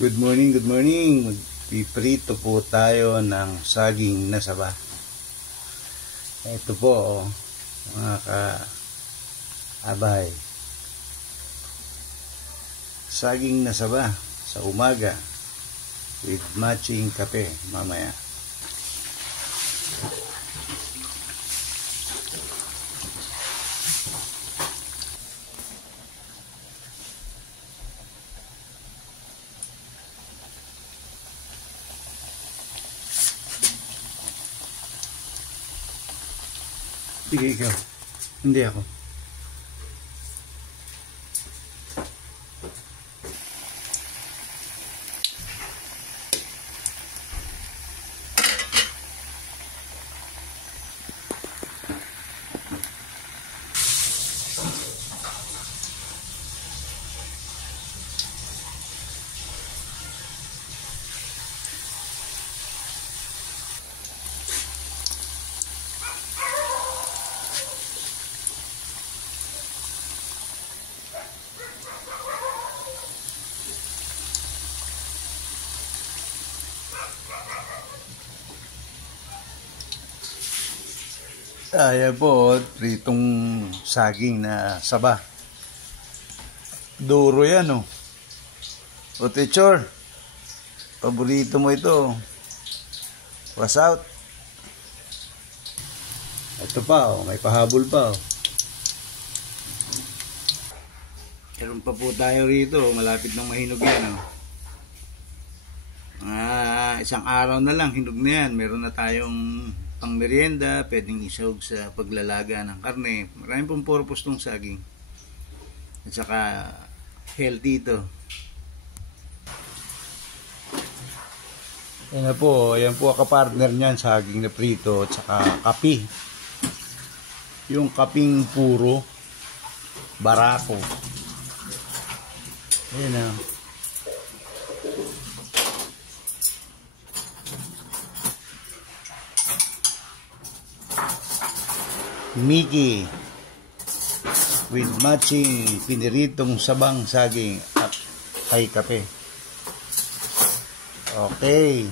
Good morning, good morning. Magpiprito po tayo ng saging na saba. Ito po, mga ka-abay. Saging na saba sa umaga with matching kape mamaya. Sige, ikaw. Hindi ako. Ayan po, pritong saging na saba. Duro yan, oh. O teacher, paborito mo ito. Pass out. Ito pa, oh. May pahabol pa, oh. Meron pa po tayo rito, malapit ng mahinog yan, oh. Isang araw na lang, hinog na yan. Meron na tayong pang merienda, pwedeng isahog sa paglalaga ng karne. Maraming pong purpose tong saging. At saka healthy ito. Yan po ang kapartner niyan, saging na prito at saka kape. Yung kaping puro barako. Ayan na. Mickey with matching piniritong sabang saging at hay kape. Okay.